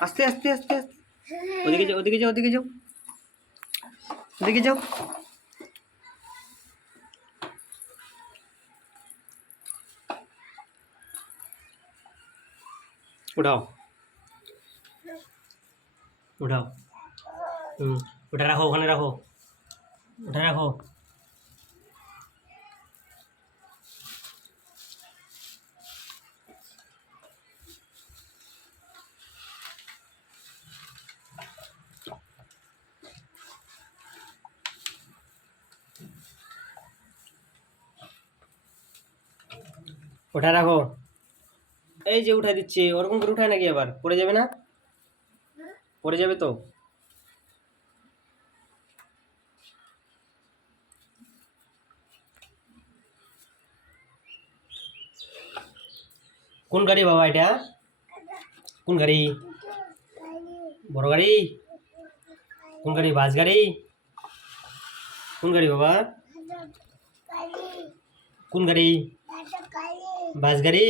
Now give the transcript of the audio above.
আস্তে আস্তে আস্তে আস্তে ওদিকে যাও ওদিকে যাও ওদিকে যাও ওদিকে যাও উঠাও উঠাও হুম ওটা রাখো ওখানে রাখো ওটা রাখো ওটা রাখো এই যে উঠাই দিচ্ছি ওরকম করে উঠায় নাকি আবার পড়ে যাবে না পড়ে যাবে তো কোন গাড়ি বাবা এটা কোন গাড়ি বড় গাড়ি কোন গাড়ি বাস গাড়ি कौन गाडी बाबा कौन गाडी बासगाडी